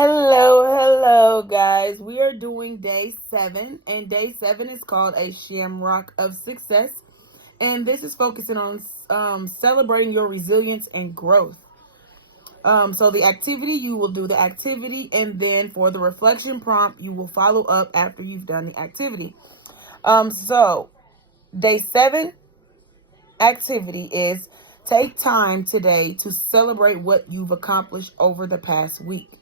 Hello, guys. We are doing day 7, and day 7 is called a Shamrock of Success. And this is focusing on celebrating your resilience and growth. So the activity, you will do the activity, and then for the reflection prompt, you will follow up after you've done the activity. So day 7 activity is take time today to celebrate what you've accomplished over the past week.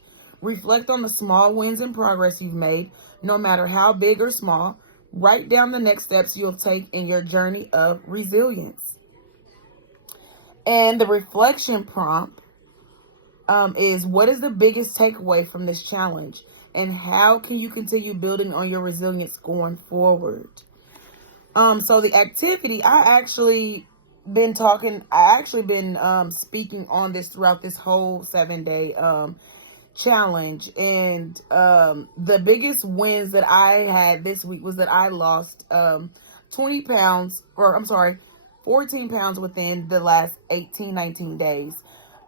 Reflect on the small wins and progress you've made, no matter how big or small. Write down the next steps you'll take in your journey of resilience. And the reflection prompt is, what is the biggest takeaway from this challenge? And how can you continue building on your resilience going forward? So the activity, I actually been speaking on this throughout this whole 7-day challenge, and the biggest wins that I had this week was that I lost 14 pounds within the last 19 days.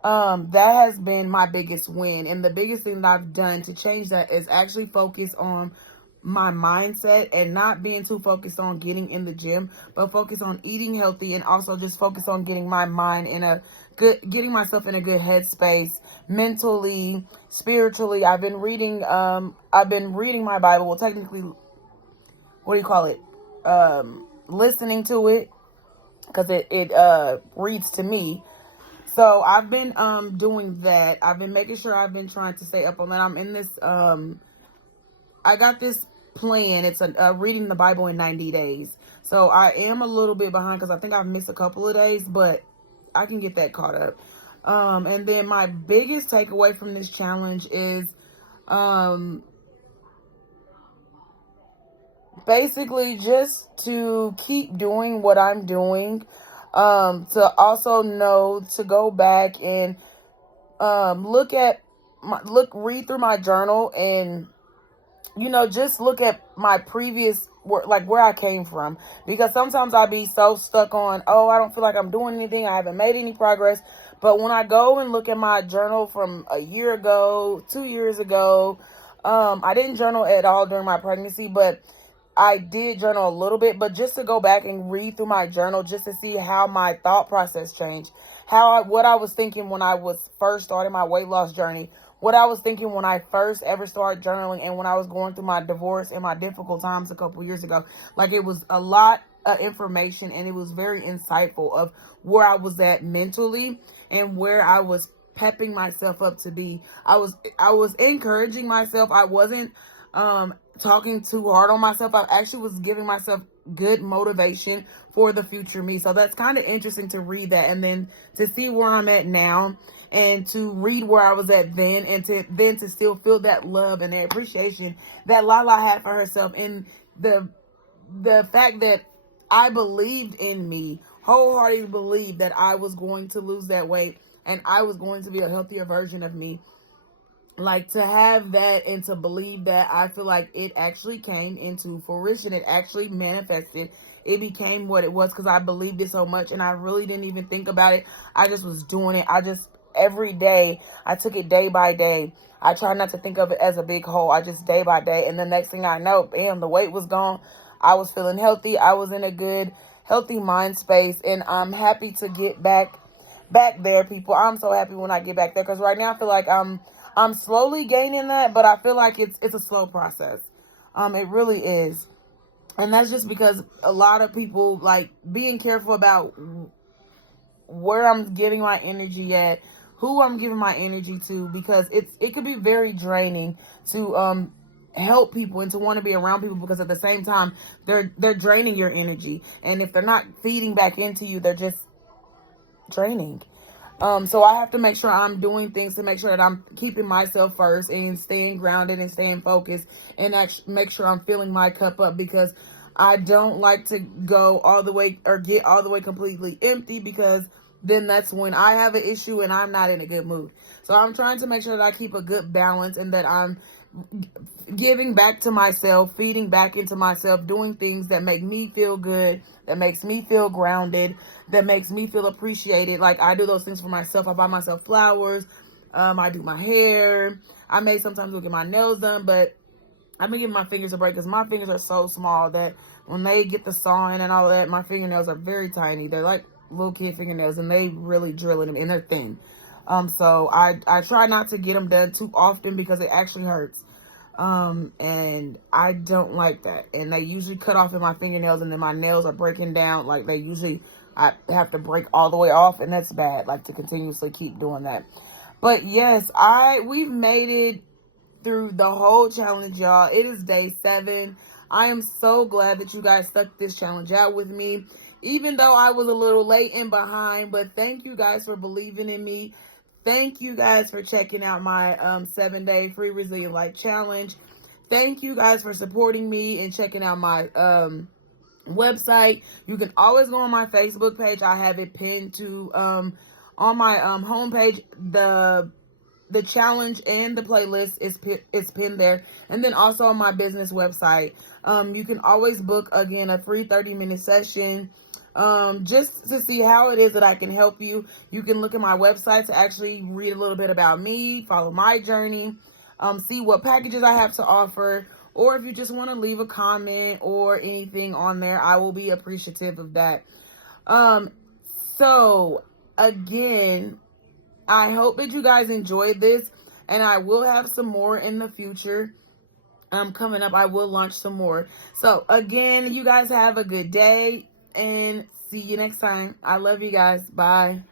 That has been my biggest win, and the biggest thing that I've done to change that is actually focus on my mindset and not being too focused on getting in the gym, but focus on eating healthy, and also just focus on getting my mind getting myself in a good headspace, mentally, spiritually. I've been reading my Bible. Well, technically, what do you call it? Listening to it, because it reads to me. So I've been doing that. I've been making sure I've been trying to stay up on that. I'm in this I got this plan. It's reading the Bible in 90 days. So I am a little bit behind because I think I've missed a couple of days, but I can get that caught up. And then my biggest takeaway from this challenge is basically just to keep doing what I'm doing. To also know to go back and read through my journal, and just look at my previous work, like where I came from, because sometimes I be so stuck on, I don't feel like I'm doing anything, I haven't made any progress. But when I go and look at my journal from a year ago, 2 years ago, I didn't journal at all during my pregnancy, but I did journal a little bit. But just to go back and read through my journal, just to see how my thought process changed, what I was thinking when I was first starting my weight loss journey, what I was thinking when I first ever started journaling, and when I was going through my divorce and my difficult times a couple years ago. Like, it was a lot of information, and it was very insightful of where I was at mentally and where I was pepping myself up to be. I was encouraging myself. I wasn't talking too hard on myself. I actually was giving myself good motivation for the future me. So that's kind of interesting to read that, and then to see where I'm at now, and to read where I was at then, and to still feel that love and that appreciation that Lala had for herself, and the fact that I believed in me, wholeheartedly believed that I was going to lose that weight and I was going to be a healthier version of me. Like, to have that and to believe that, I feel like it actually came into fruition. It actually manifested. It became what it was because I believed it so much, and I really didn't even think about it. I just was doing it. Every day, I took it day by day. I try not to think of it as a big whole. I just day by day. And the next thing I know, bam, the weight was gone. I was feeling healthy. I was in a good, healthy mind space. And I'm happy to get back there, people. I'm so happy when I get back there, because right now I feel like I'm slowly gaining that, but I feel like it's a slow process. It really is. And that's just because a lot of people, like, being careful about where I'm giving my energy at, who I'm giving my energy to, because it could be very draining to help people and to want to be around people, because at the same time they're draining your energy, and if they're not feeding back into you, they're just draining. So I have to make sure I'm doing things to make sure that I'm keeping myself first and staying grounded and staying focused, and actually make sure I'm filling my cup up, because I don't like to go all the way or get all the way completely empty, because then that's when I have an issue and I'm not in a good mood. So I'm trying to make sure that I keep a good balance, and that I'm giving back to myself, feeding back into myself, doing things that make me feel good, that makes me feel grounded, that makes me feel appreciated. Like, I do those things for myself. I buy myself flowers. I do my hair. I may sometimes go get my nails done, but I've been giving my fingers a break because my fingers are so small that when they get the sawing and all that, my fingernails are very tiny. They're like little kid fingernails, and they really drill in them, and they're thin. So I try not to get them done too often because it actually hurts. And I don't like that. And they usually cut off in my fingernails, and then my nails are breaking down. Like I have to break all the way off, and that's bad. Like to continuously keep doing that. But yes, we've made it through the whole challenge, y'all. It is day 7. I am so glad that you guys stuck this challenge out with me, even though I was a little late and behind. But thank you guys for believing in me. Thank you guys for checking out my 7-day free resilient life challenge. Thank you guys for supporting me and checking out my website. You can always go on my Facebook page. I have it pinned to on my homepage. The challenge and the playlist is pinned there. And then also on my business website. You can always book, again, a free 30-minute session just to see how it is that I can help you. You can look at my website to actually read a little bit about me, follow my journey, see what packages I have to offer. Or if you just want to leave a comment or anything on there, I will be appreciative of that. So, again, I hope that you guys enjoyed this, and I will have some more in the future. Coming up, I will launch some more. So, again, you guys have a good day, and see you next time. I love you guys. Bye.